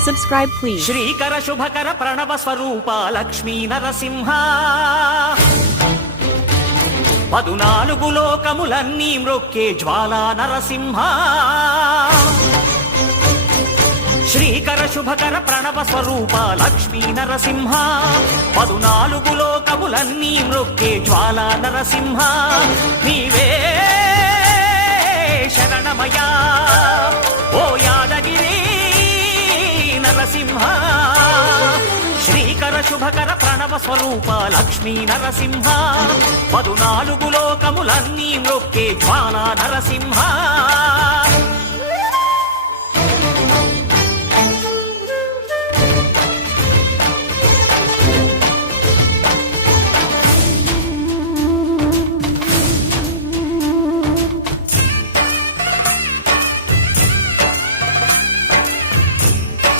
Subscribe please. శ్రీకర శుభకర ప్రణవ స్వరూప లక్ష్మీ నరసింహ 14 లోకములన్నీ మ్రొక్కే జ్వాలా నరసింహ శ్రీకర శుభకర ప్రణవ స్వరూప లక్ష్మీ నరసింహ 14 లోకములన్నీ మ్రొక్కే జ్వాలా నరసింహ నీవే శరణమయా ఓ యాదగిరి నరసింహ శ్రీకర శుభకర ప్రణవ స్వరూప లక్ష్మీ నరసింహ 14 లోకములన్నీ మ్రొక్కే జ్వాలా నరసింహ